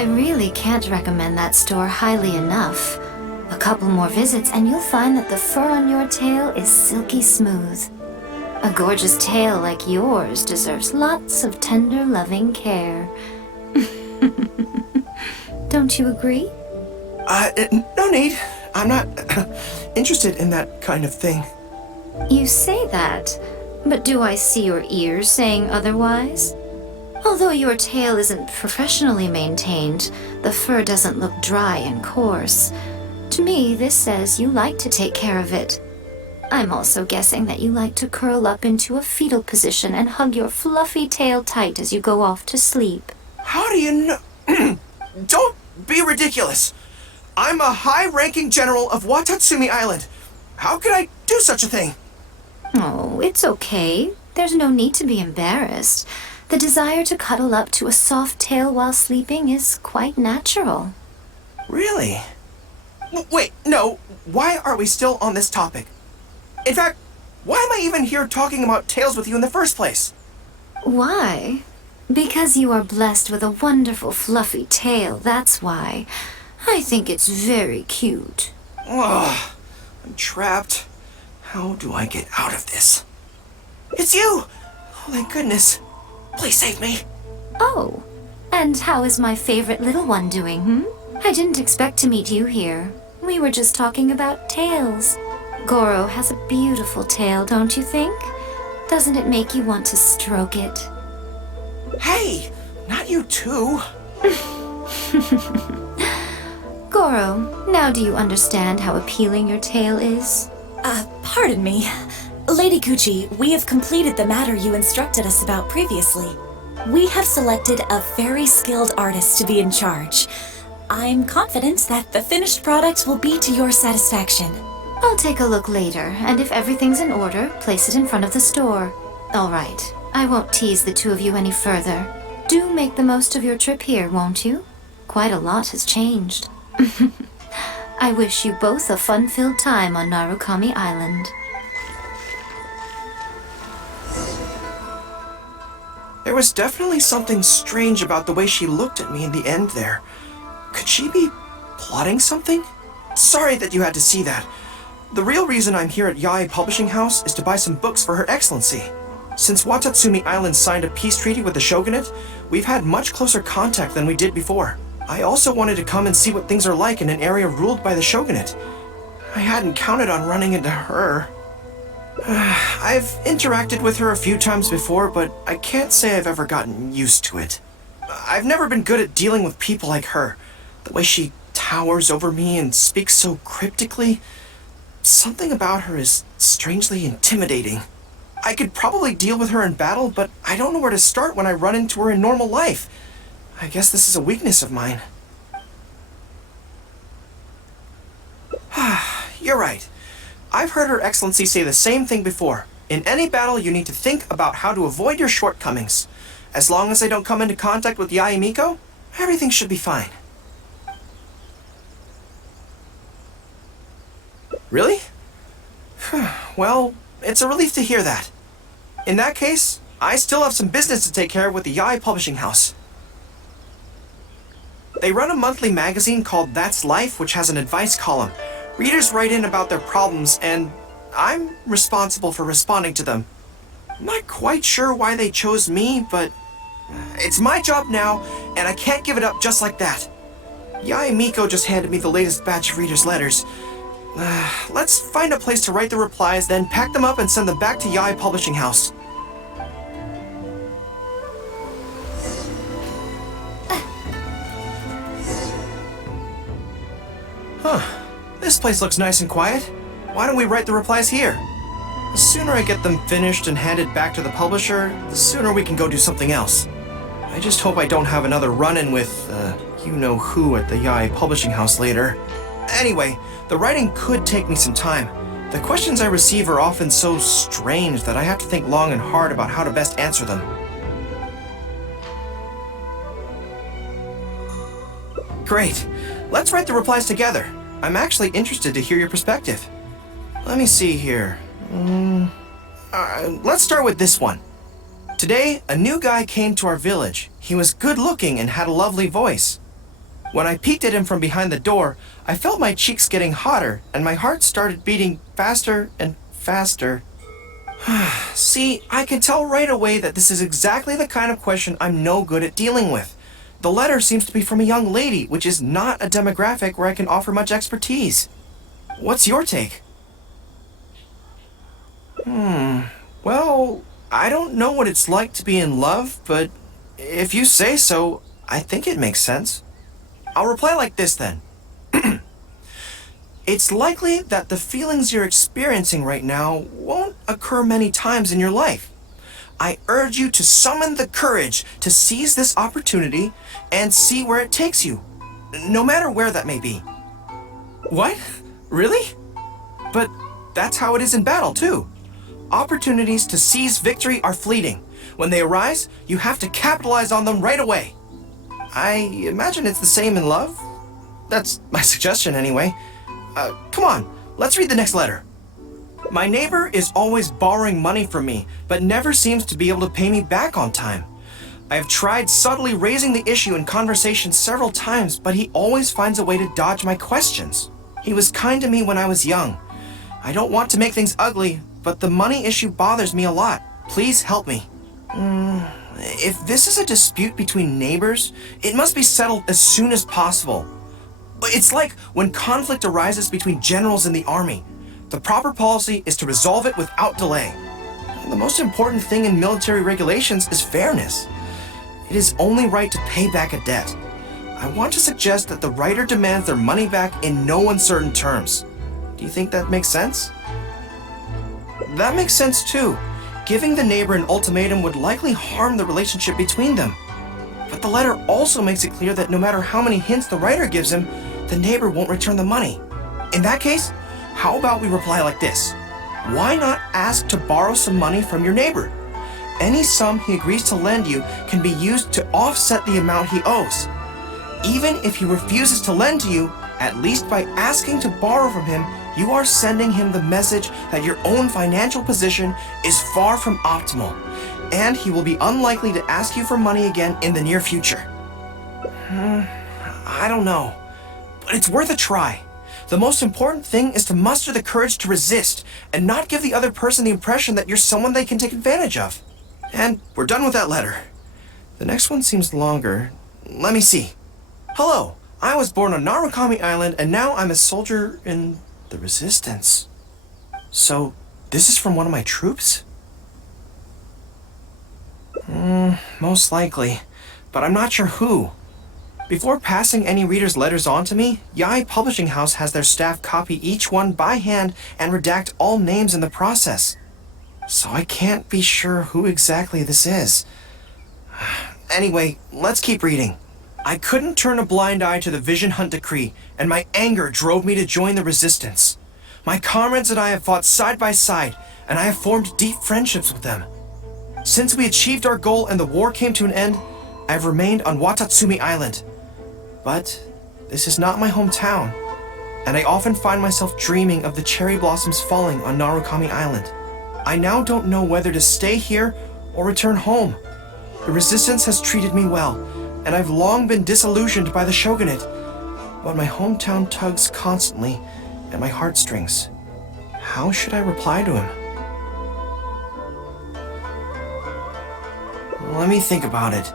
I really can't recommend that store highly enough. A couple more visits and you'll find that the fur on your tail is silky smooth. A gorgeous tail like yours deserves lots of tender, loving care. Don't you agree? No need. I'm not interested in that kind of thing. You say that, but do I see your ears saying otherwise? Although your tail isn't professionally maintained, the fur doesn't look dry and coarse. To me, this says you like to take care of it. I'm also guessing that you like to curl up into a fetal position and hug your fluffy tail tight as you go off to sleep. How do you know? Don't be ridiculous. I'm a high-ranking general of Watatsumi Island. How could I do such a thing? Oh, it's okay. There's no need to be embarrassed. The desire to cuddle up to a soft tail while sleeping is quite natural. Really? Wait, no. Why are we still on this topic? In fact, why am I even here talking about tails with you in the first place? Why? Because you are blessed with a wonderful fluffy tail, that's why. I think it's very cute. Ugh, I'm trapped. How do I get out of this? It's you! Oh, thank goodness. Please save me. Oh, and how is my favorite little one doing, I didn't expect to meet you here. We were just talking about tails. Gorou has a beautiful tail, don't you think? Doesn't it make you want to stroke it? Hey, not you too. Gorou, now do you understand how appealing your tail is? Pardon me. Lady Gucci, we have completed the matter you instructed us about previously. We have selected a very skilled artist to be in charge. I'm confident that the finished product will be to your satisfaction. I'll take a look later, and if everything's in order, place it in front of the store. All right, I won't tease the two of you any further. Do make the most of your trip here, won't you? Quite a lot has changed. I wish you both a fun-filled time on Narukami Island. There was definitely something strange about the way she looked at me in the end there. Could she be plotting something? Sorry that you had to see that. The real reason I'm here at Yae Publishing House is to buy some books for Her Excellency. Since Watatsumi Island signed a peace treaty with the shogunate, we've had much closer contact than we did before. I also wanted to come and see what things are like in an area ruled by the shogunate. I hadn't counted on running into her. I've interacted with her a few times before, but I can't say I've ever gotten used to it. I've never been good at dealing with people like her. The way she towers over me and speaks so cryptically. Something about her is strangely intimidating. I could probably deal with her in battle, but I don't know where to start when I run into her in normal life. I guess this is a weakness of mine. You're right. I've heard Her Excellency say the same thing before. In any battle, you need to think about how to avoid your shortcomings. As long as I don't come into contact with Yae Miko, everything should be fine. Really? Well, it's a relief to hear that. In that case, I still have some business to take care of with the Yae Publishing House. They run a monthly magazine called That's Life, which has an advice column. Readers write in about their problems, and I'm responsible for responding to them. I'm not quite sure why they chose me, but it's my job now, and I can't give it up just like that. Yae Miko just handed me the latest batch of readers' letters. Let's find a place to write the replies, then pack them up and send them back to Yae Publishing House. This place looks nice and quiet. Why don't we write the replies here? The sooner I get them finished and handed back to the publisher, the sooner we can go do something else. I just hope I don't have another run-in with, you-know-who at the Yae Publishing House later. Anyway, the writing could take me some time. The questions I receive are often so strange that I have to think long and hard about how to best answer them. Great. Let's write the replies together. I'm actually interested to hear your perspective. Let me see here. Let's start with this one. Today, a new guy came to our village. He was good-looking and had a lovely voice. When I peeked at him from behind the door, I felt my cheeks getting hotter and my heart started beating faster and faster. See, I can tell right away that this is exactly the kind of question I'm no good at dealing with. The letter seems to be from a young lady, which is not a demographic where I can offer much expertise. What's your take? Well, I don't know what it's like to be in love, but if you say so, I think it makes sense. I'll reply like this then. It's likely that the feelings you're experiencing right now won't occur many times in your life. I urge you to summon the courage to seize this opportunity and see where it takes you, no matter where that may be. What? Really? But that's how it is in battle, too. Opportunities to seize victory are fleeting. When they arise, you have to capitalize on them right away. I imagine it's the same in love. That's my suggestion anyway. Come on, let's read the next letter. My neighbor is always borrowing money from me, but never seems to be able to pay me back on time. I have tried subtly raising the issue in conversation several times, but he always finds a way to dodge my questions. He was kind to me when I was young. I don't want to make things ugly, but the money issue bothers me a lot. Please help me. If this is a dispute between neighbors, it must be settled as soon as possible. It's like when conflict arises between generals in the army. The proper policy is to resolve it without delay. The most important thing in military regulations is fairness. It is only right to pay back a debt. I want to suggest that the writer demands their money back in no uncertain terms. Do you think that makes sense? That makes sense too. Giving the neighbor an ultimatum would likely harm the relationship between them. But the letter also makes it clear that no matter how many hints the writer gives him, the neighbor won't return the money. In that case, how about we reply like this? Why not ask to borrow some money from your neighbor? Any sum he agrees to lend you can be used to offset the amount he owes. Even if he refuses to lend to you, at least by asking to borrow from him, you are sending him the message that your own financial position is far from optimal, and he will be unlikely to ask you for money again in the near future. I don't know, but it's worth a try. The most important thing is to muster the courage to resist and not give the other person the impression that you're someone they can take advantage of. And we're done with that letter. The next one seems longer. Let me see. Hello, I was born on Narukami Island and now I'm a soldier in the Resistance. So, this is from one of my troops? Most likely, but I'm not sure who. Before passing any reader's letters on to me, Yae Publishing House has their staff copy each one by hand and redact all names in the process. So I can't be sure who exactly this is. Anyway, let's keep reading. I couldn't turn a blind eye to the Vision Hunt decree, and my anger drove me to join the resistance. My comrades and I have fought side by side, and I have formed deep friendships with them. Since we achieved our goal and the war came to an end, I have remained on Watatsumi Island. But this is not my hometown, and I often find myself dreaming of the cherry blossoms falling on Narukami Island. I now don't know whether to stay here or return home. The resistance has treated me well, and I've long been disillusioned by the shogunate, but my hometown tugs constantly at my heartstrings. How should I reply to him? Let me think about it.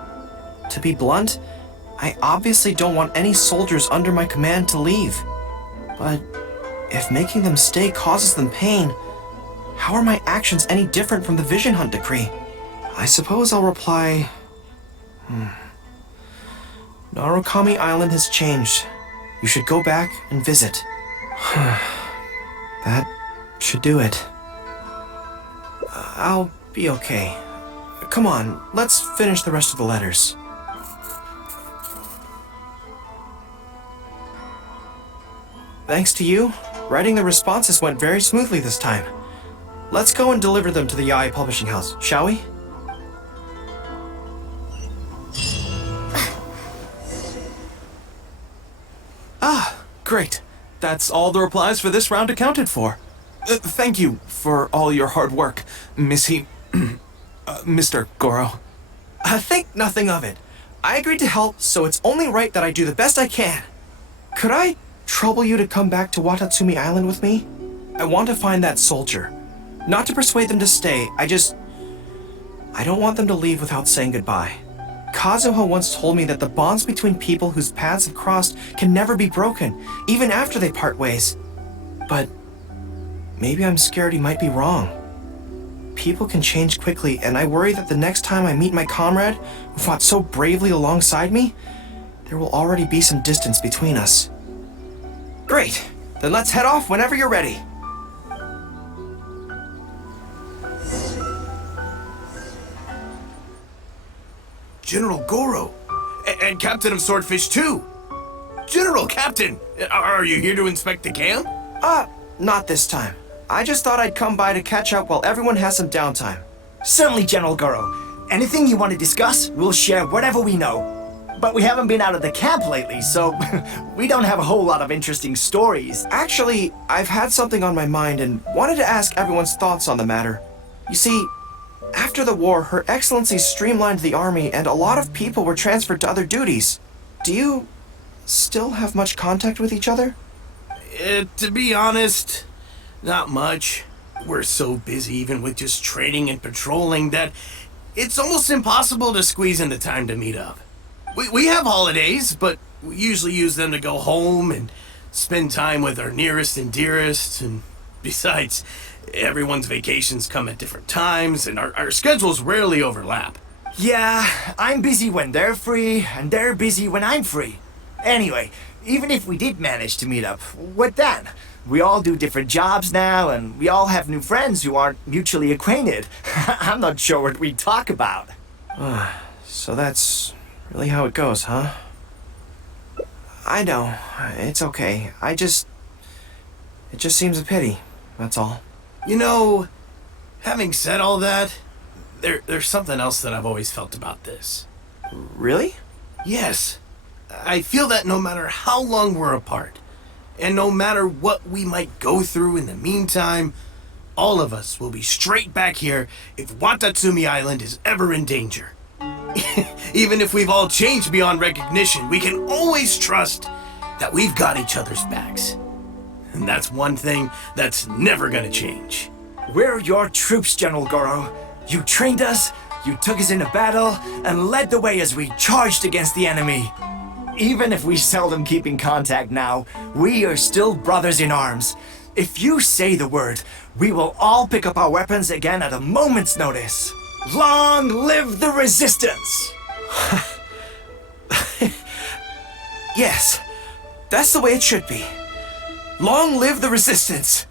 To be blunt, I obviously don't want any soldiers under my command to leave. But if making them stay causes them pain, how are my actions any different from the Vision Hunt decree? I suppose I'll reply... Narukami Island has changed. You should go back and visit. That should do it. I'll be okay. Come on, let's finish the rest of the letters. Thanks to you, writing the responses went very smoothly this time. Let's go and deliver them to the Yae Publishing House, shall we? Great. That's all the replies for this round accounted for. Thank you for all your hard work, Mr. Gorou. Think nothing of it. I agreed to help, so it's only right that I do the best I can. Could I trouble you to come back to Watatsumi Island with me? I want to find that soldier. Not to persuade them to stay, I don't want them to leave without saying goodbye. Kazuha once told me that the bonds between people whose paths have crossed can never be broken, even after they part ways. But maybe I'm scared he might be wrong. People can change quickly, and I worry that the next time I meet my comrade, who fought so bravely alongside me, there will already be some distance between us. Great! Then let's head off whenever you're ready. General Gorou, and Captain of Swordfish too. General Captain, are you here to inspect the camp? Not this time. I just thought I'd come by to catch up while everyone has some downtime. Certainly, General Gorou. Anything you want to discuss, we'll share whatever we know. But we haven't been out of the camp lately, so we don't have a whole lot of interesting stories. Actually, I've had something on my mind and wanted to ask everyone's thoughts on the matter. You see, after the war, Her Excellency streamlined the army and a lot of people were transferred to other duties. Do you still have much contact with each other? To be honest, not much. We're so busy even with just training and patrolling that it's almost impossible to squeeze in the time to meet up. We have holidays, but we usually use them to go home and spend time with our nearest and dearest, and besides, everyone's vacations come at different times, and our schedules rarely overlap. Yeah, I'm busy when they're free, and they're busy when I'm free. Anyway, even if we did manage to meet up, what then? We all do different jobs now, and we all have new friends who aren't mutually acquainted. I'm not sure what we talk about. So that's really how it goes, huh? I know. It's okay. It just seems a pity. That's all. You know, having said all that, there's something else that I've always felt about this. Really? Yes. I feel that no matter how long we're apart, and no matter what we might go through in the meantime, all of us will be straight back here if Watatsumi Island is ever in danger. Even if we've all changed beyond recognition, we can always trust that we've got each other's backs. And that's one thing that's never gonna change. We're your troops, General Gorou. You trained us, you took us into battle, and led the way as we charged against the enemy. Even if we seldom keep in contact now, we are still brothers in arms. If you say the word, we will all pick up our weapons again at a moment's notice. Long live the resistance! Yes, that's the way it should be. Long live the resistance!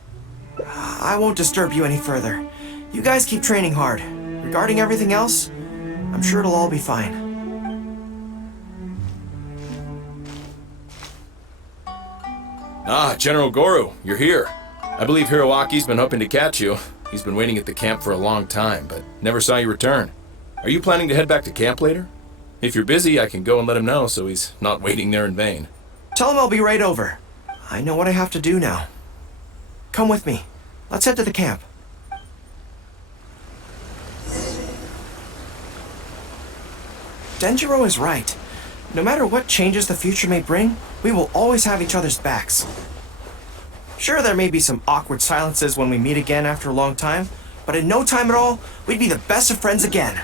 I won't disturb you any further. You guys keep training hard. Regarding everything else, I'm sure it'll all be fine. Ah, General Gorou, you're here. I believe Hiroaki's been hoping to catch you. He's been waiting at the camp for a long time, but never saw you return. Are you planning to head back to camp later? If you're busy, I can go and let him know so he's not waiting there in vain. Tell him I'll be right over. I know what I have to do now. Come with me. Let's head to the camp. Denjiro is right. No matter what changes the future may bring, we will always have each other's backs. Sure, there may be some awkward silences when we meet again after a long time, but in no time at all, we'd be the best of friends again.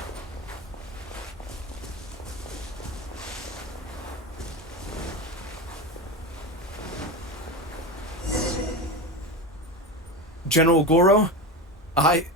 General Gorou, I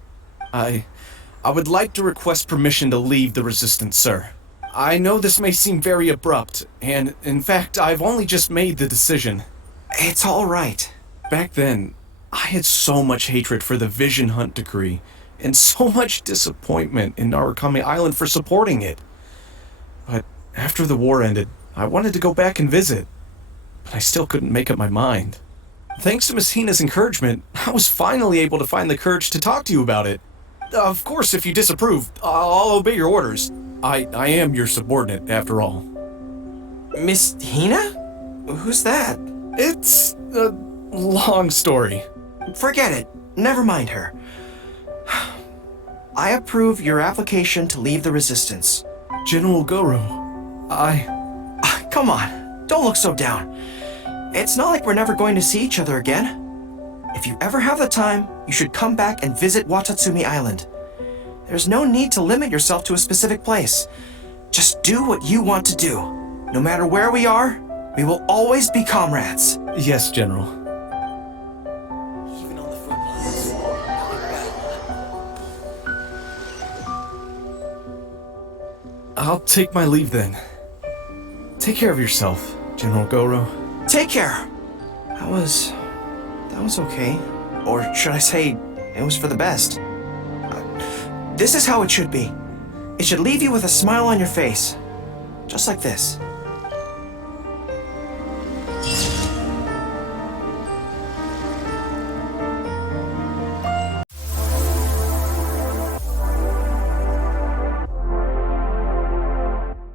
would like to request permission to leave the Resistance, sir. I know this may seem very abrupt, and in fact, I've only just made the decision. It's all right. Back then, I had so much hatred for the Vision Hunt decree, and so much disappointment in Narukami Island for supporting it. But after the war ended, I wanted to go back and visit, but I still couldn't make up my mind. Thanks to Miss Hina's encouragement, I was finally able to find the courage to talk to you about it. Of course, if you disapprove, I'll obey your orders. I am your subordinate, after all. Miss Hina? Who's that? It's a long story. Forget it. Never mind her. I approve your application to leave the Resistance. General Gorou, Come on, don't look so down. It's not like we're never going to see each other again. If you ever have the time, you should come back and visit Watatsumi Island. There's no need to limit yourself to a specific place. Just do what you want to do. No matter where we are, we will always be comrades. Yes, General. Even on the front lines, I'll take my leave then. Take care of yourself, General Gorou. Take care. That was okay. Or should I say, it was for the best. This is how it should be. It should leave you with a smile on your face. Just like this.